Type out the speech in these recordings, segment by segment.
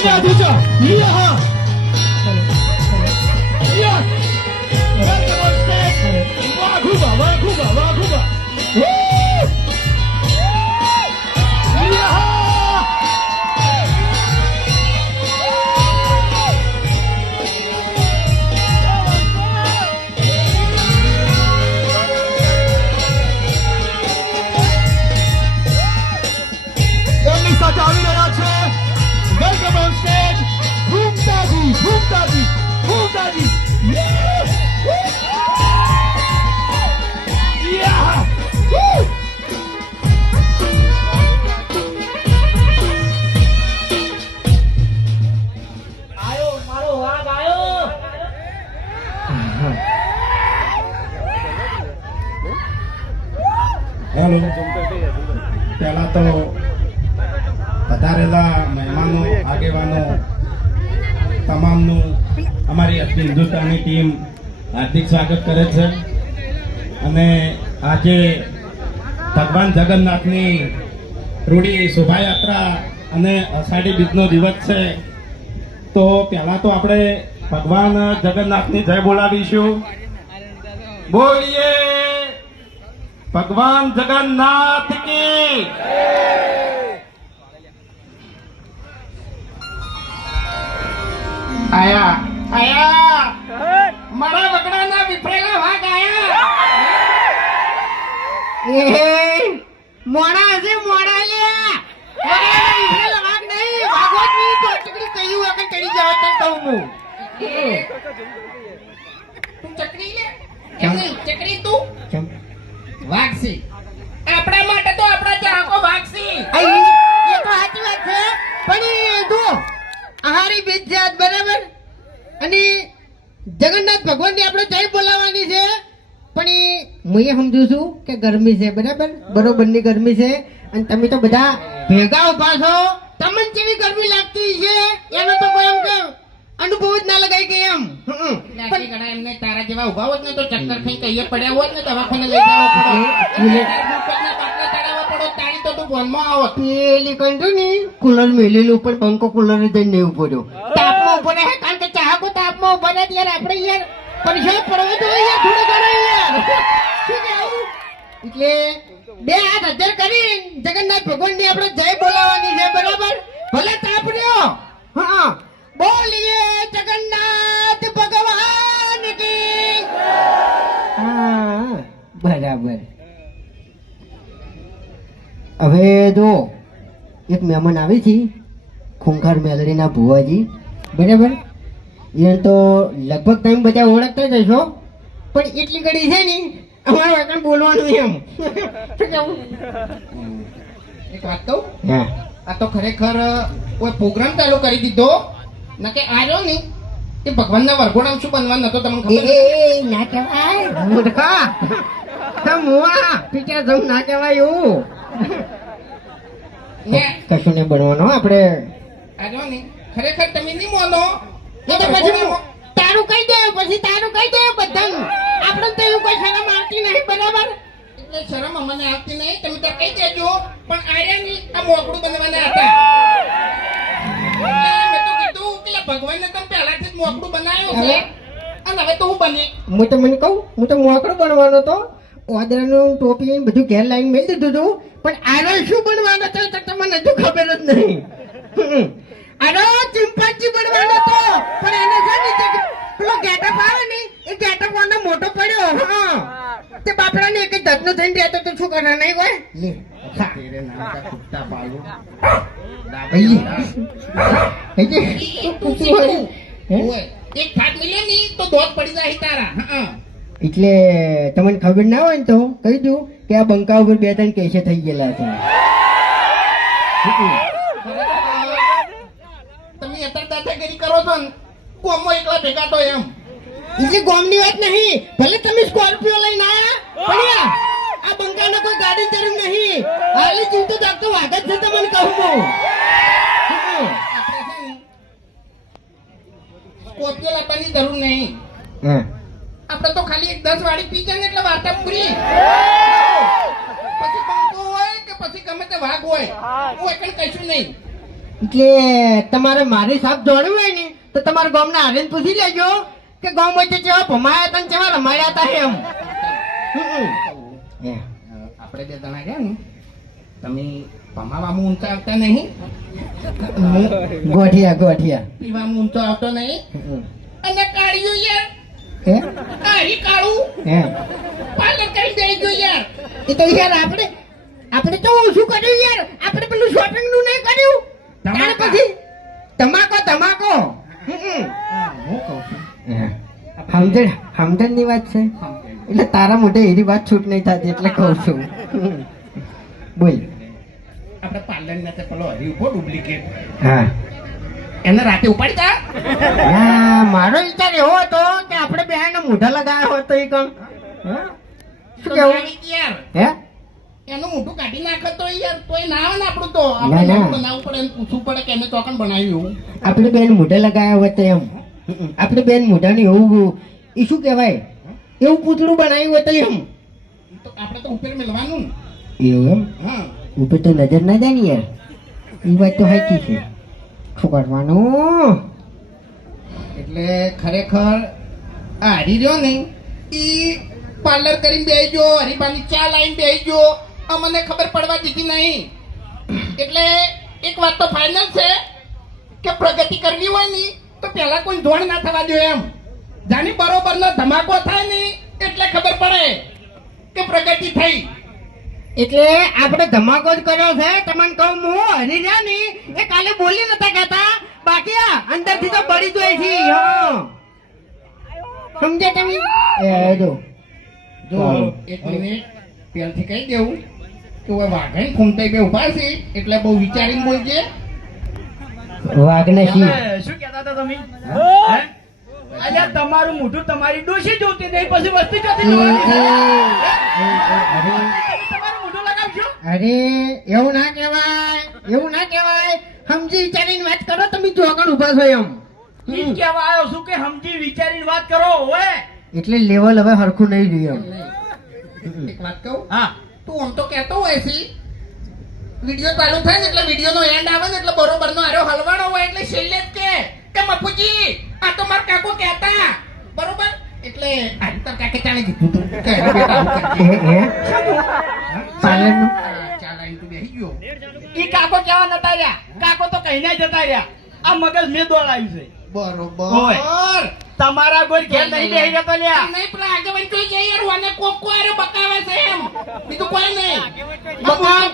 Ini ada. અમારી અખિલ Hindustani team હાર્દિક સ્વાગત કરે છે. અને આજે ભગવાન જગન્નાથની રૂડી શોભાયાત્રા અને અષાઢી બીજનો દિવસ છે. તો પહેલાં તો આપણે ભગવાન જગન્નાથની જય બોલાવીશું. બોલીએ, ભગવાન જગન્નાથ કી આયા. આયા. મારા વગડાના વિફરેલા વાઘ આયા. એ મોડા હશે મોડા લ્યા મોડા વિફરેલા વાઘ નહીં ભાગવતની તો ચકડી કહ્યું આગળ ચડી જાવ તો કહું હું. તું લે. નહીં ચકરી તું? વાગશી આપણા માટે તો આપણા ચાહકો વાઘસી આ એ એ તો સાચી વાત છે પણ એ જો આહારી બીજ છે આજ બરાબર અને જગન્નાથ ભગવાનની આપણે જય બોલાવવાની છે. પણ એ હું સમજુ છું કે ગરમી છે બરાબર? બરોબરની ગરમી છે. અને તમે તો બધા ભેગા ઊભા છો. તમને કેવી ગરમી લાગતી છે? એનો તો કોઈ એમ કે અનુભવ જ ના લગાઈ ગઈ એમ. પણ એમને તારા જેવા ઊભા હોત ને તો ચક્કર ખાઈ કહીએ પડ્યા હોત ને દવાખાને લઈ જવા પડો. પેલી ને કુલર મેલેલું ઉપર પંખો કુલર જઈને નહીં ઊભો રહ્યો. તાપમાં ઊભો રહે બને યાર આપણે યાર પરેશાન પડવો તો યાર, થોડો ઘણો યાર? એટલે બે હાથ હજાર કરી, જગન્નાથ ભગવાનની આપણે જય બોલાવાની છે, બરાબર? ભલે તાપડ્યો હા, બોલીએ જગન્નાથ ભગવાન કી. હા, બરાબર. હવે જો એક મહેમાન આવે છે, ખૂંખાર મેલડીના ભુવાજી, બરાબર? એને તો લગભગ તમે બધા ઓળખતા જ હશો. પણ એટલી ઘડી છે ને અમારું આગળ બોલવાનું એમ. એક વાત કહું? આ તો ખરેખર કોઈ પ્રોગ્રામ ચાલુ કરી દીધો ના કે આવ્યો નહીં એ ભગવાનના વરઘોડામાં શું બનવાનું નતો તમને ખબર? એ, ના કહેવાય. મૂર્ખા. તો મુવા પીટા જમ ના કહેવાય એવું. ને કશું નહીં બનવાનું આપણે. આવ્યો નહીં. ખરેખર તમે નહીં માનો? એ તો પછી તારું કહી દે પછી તારું કહી દે બધાનું. આપણે તો એવું કોઈ શરમ આવતી નહીં બરાબર? એટલે શરમ અમને આવતી નહીં તમે તો કહી દેજો પણ આર્યાની આ મોકળું બનવાના હતા એટલે મેં તો કીધું કે ભગવાનને તમે પહેલાથી જ મોકળું બનાવ્યું છે. અને હવે તો હું બની. હું તો મને કહું હું તો મોકળો બનવાનો તો ઓદરાનું ટોપી બધું ઘેર લાઈન મેળ દીધું હતું. પણ આનો શું બનવાનો તો તમને હજુ ખબર જ નહીં. આનો ચિંપાંજી બનવાનો હતો પણ એને છે નીચે પેલો ગેટઅપ આવે ને એ ગેટઅપ આનો મોટો પડ્યો હા. તે બાપડાને એક જ ધતનો થઈને રહેતો તો શું કરે નહીં કોઈ લે તેરે નામ કા કુત્તા પાલું. ઓય, એક ફાટ મિલે નહીં તો દોત પડી જાય તારા હા. એટલે તમને ખબર ના હોય ને તો કહી દઉં કે આ બંકા ઉપર બે ત્રણ કેસે થઈ ગયેલા છે તમે અત્યારે દાદાગીરી કરો છો ને કોમો એકલા ભેગા તો એમ. બીજી ગોમની વાત નહીં. ભલે તમે સ્કોર્પિયો લઈને આયા પણ આ બંકાનો કોઈ ગાડી જરૂર નહીં. હાલી ચિંતો તો વાગ જ છે તમને કહું હું. સ્કોર્પિયો લાવવાની જરૂર નહીં. હા. આપણે તો ખાલી એક દસ વાળી પી જાય ને એટલે વાર્તા પૂરી પછી બંકો હોય કે પછી ગમે તે વાઘ હોય? હું. એકણ કહીશું નહીં. એટલે તમારે મારી સાપ જોડવું હોય ને? તો તમારા ગામના આવીને પૂછી લેજો કે ગામ વચ્ચે કેવા ભમાયા હતા ને કેવા રમાડ્યા હતા એમ. આપણે બે જણા ગયા ને તમે પમાવામાં ઊંચો આવતા નહીં. ગોઠિયા ગોઠિયા. પીવામાં ઊંચો આવતો નહીં. અને કાળિયું યાર. હે? કાળી કાળું. હે? પાલન કરી દઈ ગયો યાર. એ તો યાર આપણે આપણે તો ઓછું કર્યું યાર. આપણે પેલું શોપિંગનું નહીં કર્યું. ત્યાર પછી તમાકો તમાકો. હું કહું છું. સમજણ સમજણની વાત છે? એટલે તારા મોઢે એની વાત છૂટ નહીં થતી એટલે કહું છું. બોલ. આપણે પાર્લર ને પેલો હરી ઊભો ડુપ્લિકેટ. હા. એને રાતે ઉપાડી તા મારો વિચાર એવો હતો કે આપણે બે મોઢા લગાવ્યા હોત તો એ હા? શું કેવું? યાર હે? એનું મોઢું કાઢી નાખે તો યાર તોય ના આવે ને આપણું તો. આપણે બનાવવું પડે પૂછવું પડે કે એને ચોકન બનાવ્યું આપણે બેન મોઢે લગાવ્યા હોય તો એમ. આપણે બેન મોઢાની એવું એ શું કહેવાય? એવું પૂતળું બનાવ્યું હોય તો એમ. તો આપણે તો ઉપર મેળવાનું એવું એમ? હા. ઉપર તો નજર ના જાય ને યાર. એ વાત તો સાચી છે. શું કરવાનું? એટલે ખરેખર આ હરી રહ્યો ને ઈ પાર્લર કરીને બેસજો હરીફાની ચા લાઈન બેસજો. અમને ખબર પડવા દીધી નહીં. એટલે એક વાત તો ફાઇનલ છે કે પ્રગતિ કરવી હોયની તો પહેલા કોઈ ધોણ ના થવા દો એમ. જાની બરોબરનો ધમાકો થાયની એટલે ખબર પડે કે પ્રગતિ થઈ. એટલે આપણે ધમાકો જ કર્યો છે. તમને કહું હું હરી રહ્યા ને એ કાલે બોલી નતા કહેતા. બાકી આ અંદરથી તો બળી જોઈ છે. હા. સમજે તમે? એ જો. જો એક મિનિટ. પહેલથી કહી દેવું. કે વાઘણ ખૂમતાઈ બે ઊભા છે એટલે બહુ વિચારીને બોલજે. વાઘને શી? કહેતા હતા તમે? અલ્યા તમારું મોઢું તમારી ડોશી જોતી નહીં પછી વસ્તી લગાવશો અરે. એવું ના કહેવાય એવું ના કહેવાય. સમજી વિચારીને વાત કરો તમે જો આગળ ઊભા છો એમ. ઈ કહેવા આવ્યો છું કે સમજી વિચારીને વાત કરો ઓએ એટલે લેવલ હવે હરખું નહીં જોઈએ એક વાત કહું? હા. તું આમ તો કહેતો હોય છે વીડિયો ચાલુ થાય ને એટલે વિડીયોનો એન્ડ આવે ને એટલે બરોબર નો આરો હલવાડો હોય એટલે છેલ્લે જ કે. કે મફુજી આ તો મારા કાકો કહેતા. બરોબર? એટલે આ તો કાકે ચાલે કીધું તું કે અરે બેટા આવું કરજે. હે હે? પાર્લરનું આ ચા લાઈન તું બેહી ગયો. ઈ કાકો કેવા નતા રહ્યા? કાકો તો કહીને જતા રહ્યા. આ મગજ મેં દોડાયું છે. બરોબર. તમારા કોઈ ઘેર નહીં બેહી જતો લ્યા. નહીં પેલા આગેવાન કોઈ જાય યાર વાને કોક કો આરો બકાવે છે એમ. બીજું કોઈ નહીં. બકાવ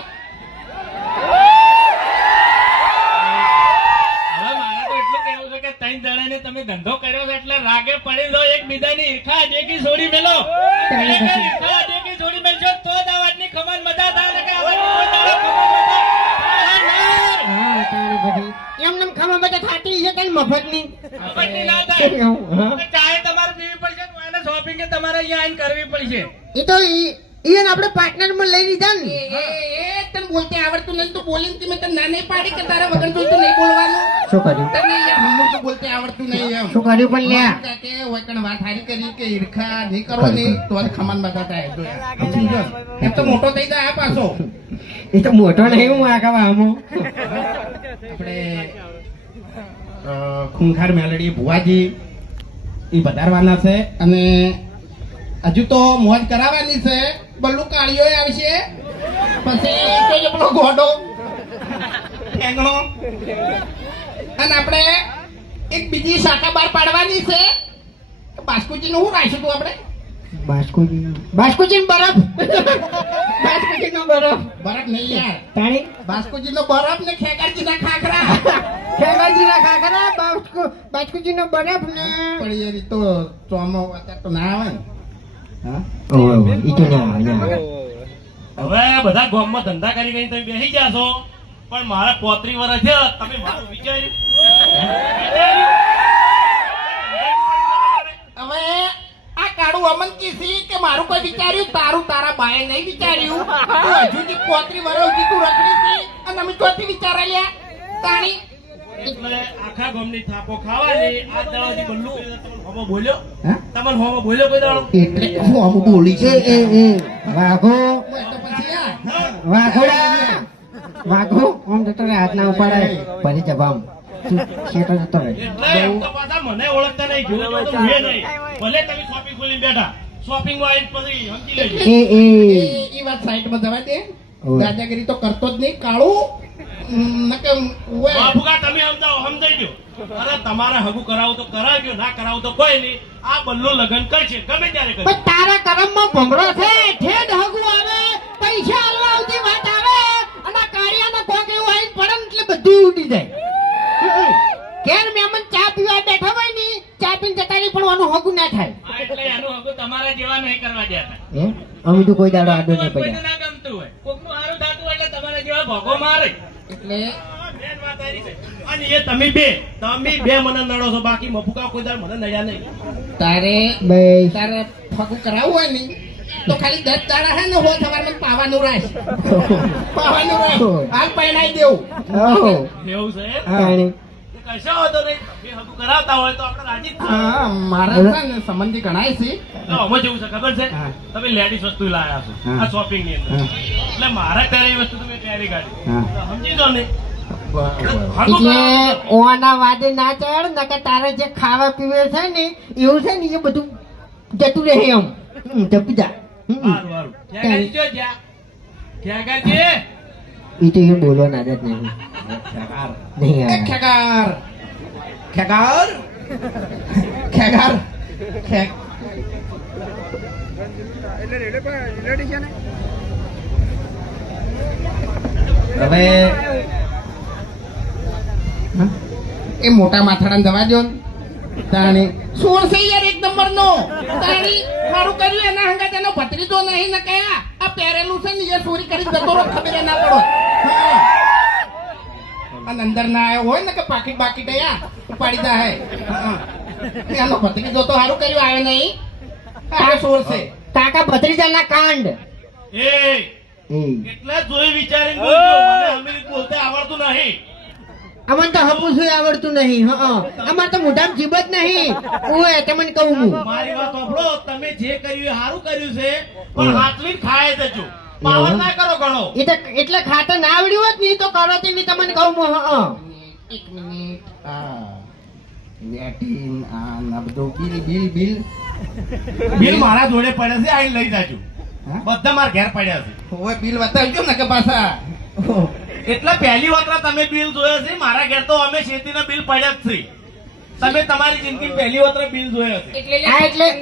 હવે મારે તો છે કે ત્રણ જણાને તમે ધંધો કર્યો છે એટલે રાગે પડી દો એકબીજાની ઈર્ખા જેકી છોડી મેલો. ઈર્ખા જોડી છોડી મેલશો તો જ વાતની ખબર મજા થાય ને કે કોઈ દાડો ખબર મજા થાતી છે કઈ મફતની? ખબરની ના થાય. તો ચાય તમારે પીવી પડશે તો એને શોપિંગ તમારે અહીંયા કરવી પડશે. એ તો ઈયન આપણે પાર્ટનરમાં લઈ લીધા ને. એ તને બોલતે આવડતું નહીં તો બોલીને કે મેં તને ના નહીં પાડી કે તારા વગર તો નહીં બોલવાનું? શું કર્યું? તને હમણાં તો બોલતે આવડતું નહીં એમ. શું કર્યું પણ લ્યા? કે હોય કણ વાત હારી કરી કે ઈર્ખા નહીં કરો નહીં તો ખમાન બધા થાય. ગયો? એમ તો મોટો થઈ જાય આ પાછો. એ તો મોટો નહીં હું આગળ આમો આપણે ખૂંખાર મેલડી, ભુવાજી, એ વધારવાના છે અને હજુ તો મોજ કરાવવાની છે બલ્લુ કાળીઓ આવશે પછી પેલો પેલો ગોડો અને આપણે એક બીજી શાખા બહાર પાડવાની છે. બાસ્કુજી નું શું રાખ્યું તું આપણે? બાસ્કુજી બાસ્કુજી બરફ? બાસ્કુજી નો બરફ. બરફ નહીં યાર. તાણી બાસ્કુજી નો બરફ ને ખેગારજી ના ખાખરા. ખેગાજી ના ખાખરા બાસ્કુ બાસ્કુજી નો બરફ ને. પણ યાર તો ચોમો અત્યારે તો ના આવે હા? ઓય ઓય ઈ તો ના આવે, ના હવે બધા ગામમાં ધંધા કરી કરીને તમે બેસી ગયા છો. પણ મારા પોત્રી વર્ષ છે તમે મારું વિચાર્યું. હવે કાળું અમન કિસી કે મારું કોઈ વિચાર્યું? તારું તારા બાએ નહીં વિચાર્યું. તું હજુ થી પોત્રી વર્ષ સુધી તું રખડી હતી અને અમે ચોથી વિચારા લ્યા. તાણી. એટલે આખા ગામની થાપો ખાવાની આ દાડાથી બલ્લુ. હોમો બોલ્યો? હા? તમને હોમો બોલ્યો કોઈ દાડો? એટલે હું આમ બોલી છે? એ એ વાઘો. વાઘો આમ જતો રહે હાથ ના ઉપાડે. ફરી જવા આમ તું શેઠો જતો રહે મને ઓળખતા નહીં જોયું તો હું એ નહીં. ભલે તમે શોપિંગ ખોલી બેઠા. શોપિંગમાં આવીને પછી સમજી લેજો. એ એ. એ- વાત સાઈડમાં જવા દે. દાદાગીરી તો કરતો જ નહીં. કાળું. બાપુકા તમે સમજાવો સમજાઈ ગયો. અરે તમારે હગું કરાવો તો કરાવજો ના કરાવો તો કોઈ નહીં. આ બલ્લો લગ્ન કરશે ગમે ત્યારે કરે તારા તારા કરમમાં ભમરો છે ઠેડ હગું આવે પૈસા આલવા આવતી વાત આવે અને આ કાળિયાનો કોક એવું આવીને પડે ને એટલે બધું ઉડી જાય ઘેર મહેમાન ચા પીવા બેઠા હોય ને ચા પીને જતા આનું હગું ના થાય. એટલે એનું હગું તમારા જેવા નહીં કરવા દેતા. અમે તો કોઈ દાડો આડો નહીં પડ્યા. ના ગમતું હોય. કોકનું સારું થતું એટલે તમારા જેવા ભોગો મારે. એટલે હા, બેન વાત હારી છે. અને એ તમે બે તમે બે મને નડો છો બાકી મફુકા કોઈ દાડ મને નડ્યા નહીં. તારે તારે ફગું કરાવવું હોય ને તો ખાલી દસ દાડા હે ને હોય સવારમાં પાવાનું રાશ પાવાનું રાશ હાલ પહેણાઈ દેવું. એવું છે કશો વાંધો નહીં બે હગું કરાવતા હોય તો આપણે રાજી જ થઈએ. હા મારા છે ને સંબંધી ગણાય છે તો આમાં જેવું છે ખબર છે હા. તમે લેડીઝ વસ્તુ લાયા છો હા. આ શોપિંગની અંદર હા. એટલે મારે ત્યારે એ વસ્તુ તમે કેરી કાઢી હા. તો સમજી દો ને હગું એટલે કરાવો. ઓના વાદે ના ચડ નકર તારે જે ખાવા પીવે છે ને એવું છે ને એ બધું જતું રહે એમ હમ, જપી જા હમ. ગાડી જો જ્યાં? ગાડી? ઈ તો એ બોલવાની આદત નહીં નહીં એ આવે. ખેગાર. ખેગાર? ખેગાર? ખેગ હવે એ મોટા માથાડા દવા દો. તાણી સોળ છે યાર એક નંબર નો તાણી સારું કર્યું એના હંગા તેનો ભત્રીજો નહીં ને કયા આ પહેરેલું છે ને એ ચોરી કરી જતો રહો ખબર ના પડો. અને અંદર ના આવ્યો હોય ને કે પાકીટ બાકીટ અહીંયા ઉપાડી દા હે. એનો ભત્રીજો તો સારું કર્યું આવે નહીં. આ સોળ છે. કાકા ભત્રીજાના કાંડ. એ, કેટલા જોઈ વિચારીને બોલજો. મને અમેરિક બોલતા આવડતું નહીં. અમને તો હપુસ આવડતું નહીં હં અમારે તો મોઢામાં જીભ જ નહીં. ઓય તમને કહું હું. મારી વાત સાંભળો. તમે જે કર્યું એ સારું કર્યું છે પણ હાથવીને ખાય જજો. પાવર ના કરો ઘણો. એટલે ખાતર ના આવડ્યું હોત ને તો કરો તેવી તમને કહું એક મિનિટ. આ લેટીન આ ના બધું બિલ બિલ બિલ. બિલ મારા જોડે પડ્યા છે આઈને લઈ જાજો. હા? બધા મારા ઘેર પડ્યા છે. બિલ બતાવજો ને કે પાછા. એટલે પહેલી વખત તમે બિલ જોયો છે મારા ઘેર તો અમે શેતીના બિલ પડ્યા જ છે. તમે તમારી જિંદગી પહેલી વખત બિલ જોયા છે. એટલે આ એટલે-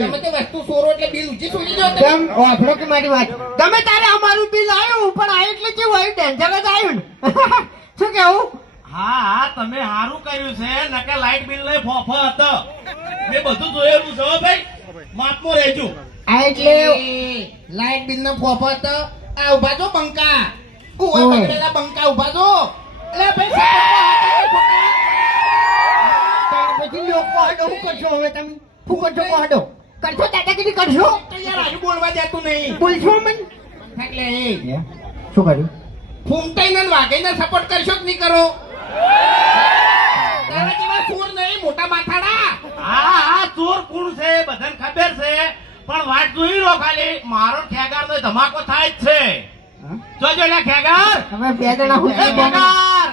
તમે તે વસ્તુ સોરો એટલે બિલ ઊંચી છોડી દો તમે. ઓફરો કે મારી વાત. તારે અમારું બિલ આવ્યું પણ આ એટલે કેવું આવ્યું? ડેન્જર જ આવ્યું ને. શું કેવું? હા હા તમે સારું કર્યું છે. નકે લાઈટ બિલ ને ફોફો હતો. મેં બધું જોયેલું છે ભાઈ. માપમાં રહેજો આ એટલે લાઇટ લાઈટ બિલ નો ફોફત આ ઊભા છો બંકા. કુવા ઓય. પકડેલા બંકા ઊભા છો એટલે ભાઈ પછી લોકો હાડો શું કરશો હવે તમે શું કરશો હાડો કરશો દાદાગીરી કરશો યાર આજુ બોલવા જતું નહીં બોલશો મને એટલે એ શું કર્યું ફૂમતાઈને વાઘઈને સપોર્ટ કરશો કે નહીં કરો તારા જેવા સુર નહીં મોટા માથાડા હા હા ચોર કોણ છે બધાને ખબર છે પણ વાત જોઈ લો ખાલી મારો ખેગાર તો ધમાકો થાય જ છે જોજો એટલે ખેગાર બે જણા. ખેગાર.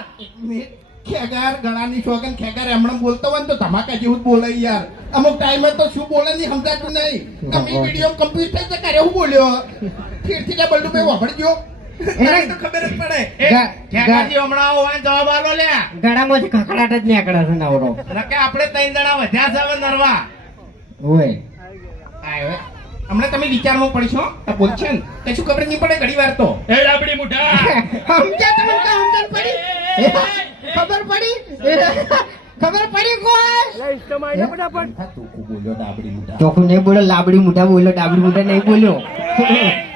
ખેગાર ગળાની શોગન ખેગાર એમણે બોલતો હોય ને તો ધમાકા જેવું જ બોલે યાર. અમુક ટાઈમે તો શું બોલે નહીં સમજાતું નહીં. તમે વીડિયો કમ્પ્લીટ થઈ જતા હું બોલ્યો? ફીરથી લે બલ્ડુભાઈ વાપરજો એને તો ખબર જ પડે. ખેગારજી હમણાં હોય જવાબ આલો લે. ગળામાંથી ખખડાટ જ નીકળે છે નવરો. નકે આપણે ત્રણ જણા વધ્યા છે હવે નરવા. ઓય. આયો. હમણાં તમે વિચારમાં પડશો? તો બોલ ને. કશું ખબર નહીં પડે ઘડી વાર તો. એ ડાબડી મુઠા સમજ્યા તમે સમજણ પડી? ખબર પડી? ખબર પડી કોઈ? ચોખ્ખું નહીં બોલ્યો લાબડી મોટા બોલ્યો ડાબડી મોટા નહીં બોલ્યો.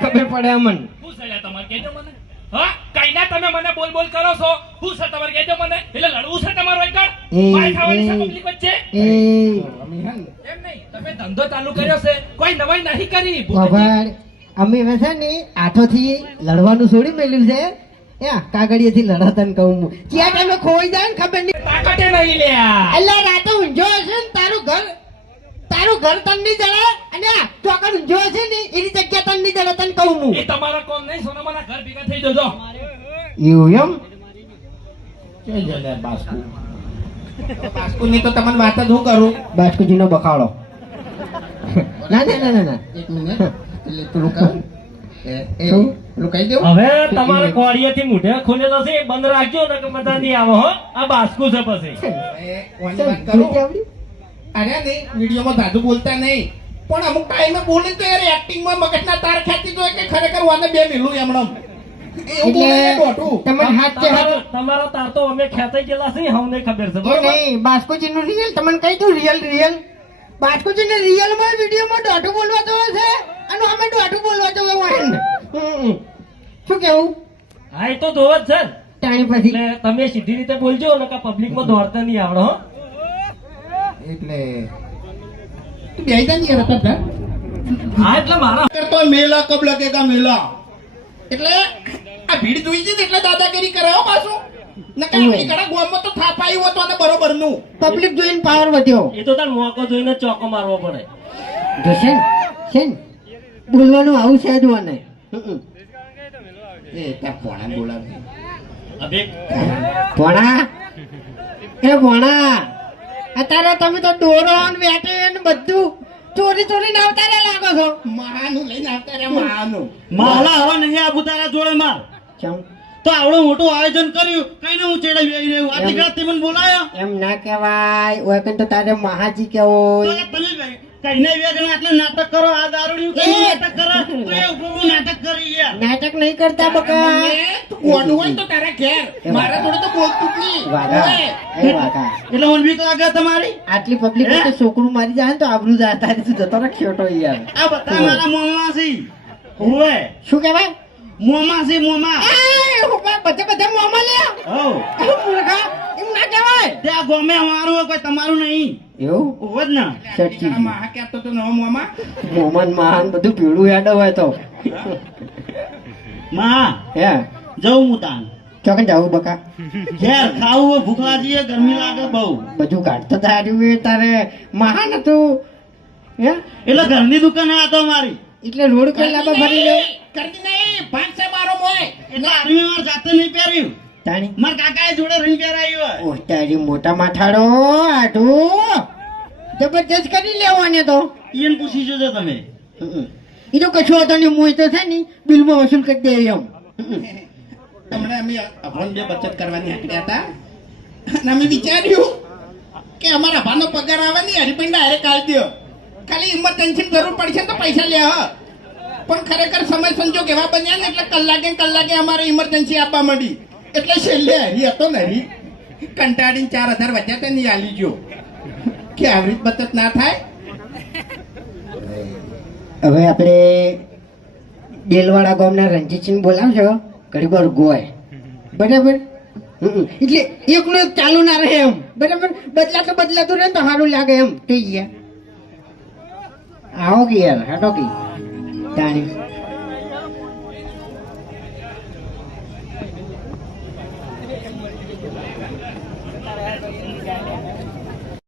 ખબર પડે અમન. શું છે લ્યા તમારે કહેજો મને. હા કઈના તમે મને બોલ બોલ કરો છો. તમારે કહેજો મને. એટલે લડવું છે તમારો એકડ એ, ખાવાની છે પબ્લિક વચ્ચે? અમે એમ નહીં તમે ધંધો ચાલુ કર્યો છે. કોઈ નવાઈ નહીં કરી ખબર અમે હવે છે ને હાથોથી લડવાનું છોડી મેલ્યું છે. કાગળિયેથી લડતા ને કહું હું. ક્યાં ટાઈમે ખોઈ જાય ને ખબર નહીં. તાકાતે નહીં લે એટલે રાતે ઊંઝો હશે ને તારું ઘર તારું ઘર તન નહીં જડે? અને આ ચોકડ ઊંઝો હશે ને એની જગ્યા તન નહીં જડે તને કહું હું. એ તમારા કોમ નહીં? સોનામાના ઘર ભેગા થઈ જજો. એવું એમ? જય જલે બાસ્કુ. બાસ્કુ ની તો તમને વાત જ હું કરું? બાસ્કુજીનો બખાડો. ના ના ના ના ના. એક મિનિટ. એટલે થોડું રોકાવ એ એ શું? દેવું? હવે તમારે કોળિયાથી મૂઢે ખોલેલો છે બંધ રાખજો ને કે બધા નહીં આવો હો. આ બાસ્કુ છે પછી. એ કોની વાત કરું? અરે નહીં વિડીયોમાં દાદુ બોલતા નહીં. પણ અમુક ટાઈમે બોલે તો યાર એક્ટિંગમાં મગજના તાર ખેંચી દો કે ખરેખર વાને બે મિલું એમણો એવું બોલે એટલે દોઢું તમને હાથ છે હાથ? તમારો તમારો તાર તો અમે ખેંચાઈ ગયેલા છે હમને ખબર છે. બાસ્કુજી નું રિયલ તમને કહી દઉં રિયલ રિયલ બાસ્કોજીને રિયલમાં વિડીયોમાં દોઢું બોલવા જવો છે અને અમે દોઢું બોલવા જવો હોય ને. હમ. શું કેવું હા એ તો જોવ જ છે ને. તાણી પછી એટલે તમે સીધી રીતે બોલજો ને પબ્લિક પબ્લિકમાં દોડતા નહીં આવડો હો એટલે તું બેહી જા ને યાર અત્યારે. હા એટલે મારા કરતો મેલા કબ લગેગા મેલા એટલે આ ભીડ જોઈ છે એટલે દાદાગીરી કરાવો પાછું પબ્લિક જોઈને પાવર વધ્યો. એ તો તાર મોકો જોઈને ચોકો મારવો પડે. જોશે છે બોલવાનું આવું છે જ મને. એ ત્યાં પોણા બોલાવે. અભી ભોણા એ ભોણા અત્યારે તમે તો દોરો ને વેટે ને બધું ચોરી ચોરી ને આવતા લાગો છો. મહાનું લઈને આવતા રે મહાનું. માલા હવે નહીં આબુ તારા જોડે માર. ચમ. તો આવડું મોટું આયોજન કર્યું. કઈને હું ચેડાવી રહ્યું? આ તે મને બોલાયો? એમ ના કહેવાય. ઓય તો તારે મહાજી કેવો કઈને બે આટલે નાટક કરો આ દારૂડિયું કઈ નાટક કરે તો એ ઉપરું નાટક કરી યાર નાટક નહીં કરતા બકા. તું ગોડું હોય તો તારા ઘેર. મારા જોડે તો બોલતું નહીં વાગા એ વાગા એટલે મને બીક લાગે તમારી? આટલી પબ્લિક તો છોકરું મારી જાય ને તો આબરૂ જાતા તું જતો રે ખેટો યાર આ બધા મારા મોમાસી. છે શું કહેવાય? મોમાસી મોમા. બધે બધે મોમાં લે. હો મૂર્ખા એમ ના કહેવાય. તે આ ગોમે અમારું કોઈ તમારું નહીં. એવું? હોવે જ ને. સચ્ચી મહા કહેતો તો નવો મોમાં મોમન મહાન બધું ભીડું યાદ હોય તો. માં હે? જવું હું તાન. ચોકન જાવું બકા? ઘેર ખાવું હોય જઈએ ગરમી લાગે બહુ. બધું કાઢતો તાર્યું એ તારે મહાન હતું. હે? એટલે ઘરની ની આ તો મારી એટલે રોડ પર લાંબા ભરી લે. કરતી નહીં ભાગ છે મારો મોય એટલે આર્મી વાર જાતે નહીં પહેર્યું. તાણી. મારા કાકાએ જોડે રહીને પહેરાયું હોય. તારી મોટા માથાડો આટુ જબરજસ્ત કરી લેવાને તો. ઈયન પૂછી જોજો તમે. એ તો કશો હતો ને હું તો છે ને બિલમાં વસૂલ કરી દે એમ. હમણાં અમે અભણ બે બચત કરવાની હાકડ્યા હતા. અને અમે વિચાર્યું કે અમારા ભાનો પગાર આવે ને હરિપિંડા હારે આવી દો ખાલી ઇમરજન્સી જરૂર પડશે ને તો પૈસા લેવા હ. પણ ખરેખર સમય સંજોગ એવા બન્યા ને એટલે કલાકે કલાકે અમારે ઇમરજન્સી આપવા માંડી. એટલે છેલ્લે હરી હતો ને હરી. કંટાળીને ચાર હજાર વધ્યા તે નહીં આલી ગયો. કે આવી રીત બચત ના થાય? હવે આપણે બેલવાડા ગામના રણજીતસિંહ બોલાવજો ઘડી વાર ગોય. બરાબર. એટલે એકલું એક ચાલુ ના રહે એમ. બરાબર? બદલાતો બદલાતું રહે તો સારું લાગે એમ. થઈ ગયા. આવો કે યાર હાટો કે. તાણી